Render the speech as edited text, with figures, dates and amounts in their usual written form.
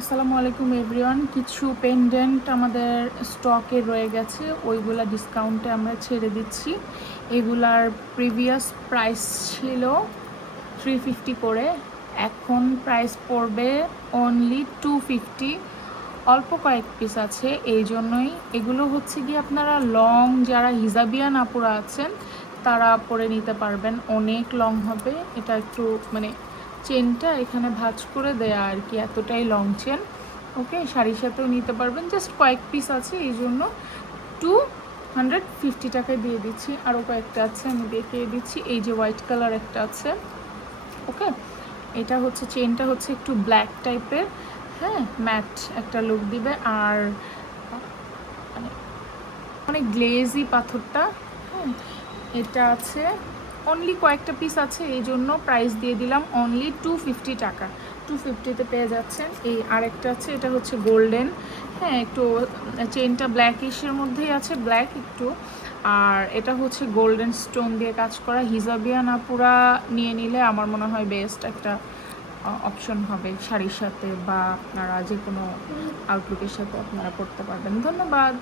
আসসালামু আলাইকুম এভরিওয়ান। কিছু পেন্ডেন্ট আমাদের স্টকে রয়ে গেছে, ওইগুলা ডিসকাউন্টে আমরা ছেড়ে দিচ্ছি। এগুলার প্রিভিয়াস প্রাইস ছিল 350 করে, এখন প্রাইস পড়বে অনলি 250। অল্প কয়েক পিস আছে, এই জন্যই। এগুলো হচ্ছে কি আপনারা লং, যারা হিজাবিয়ান আপুরা আছেন তারা পরে নিতে পারবেন, অনেক লং হবে। এটা একটু মানে চেনটা এখানে ভাঁজ করে দেয়া আর কি, এতটাই লং চেন। ওকে, শাড়ির সাথেও নিতে পারবেন, জাস্ট কয়েক পিস আছে এই জন্য 250 টাকায় দিয়ে দিচ্ছি। আরও কয়েকটা আছে, আমি দেখিয়ে দিচ্ছি। এই যে হোয়াইট কালার একটা আছে, ওকে। এটা হচ্ছে চেনটা হচ্ছে একটু ব্ল্যাক টাইপের, হ্যাঁ, ম্যাট একটা লুক দিবে। আর মানে অনেক গ্লেজি পাথরটা, হ্যাঁ। এটা আছে, অনলি কয়েকটা পিস আছে এই জন্য প্রাইস দিয়ে দিলাম অনলি 250 টাকা। 250-তে পেয়ে যাচ্ছেন। এই আরেকটা আছে, এটা হচ্ছে গোল্ডেন, হ্যাঁ, একটু চেনটা ব্ল্যাকিশের মধ্যেই আছে, ব্ল্যাক একটু। আর এটা হচ্ছে গোল্ডেন স্টোন দিয়ে কাজ করা। হিজাবিয়ান আপুরা নিয়ে নিলে আমার মনে হয় বেস্ট একটা অপশন হবে শাড়ির সাথে, বা আপনারা যে কোনো আউটলুকের সাথে আপনারা পড়তে পারবেন। ধন্যবাদ।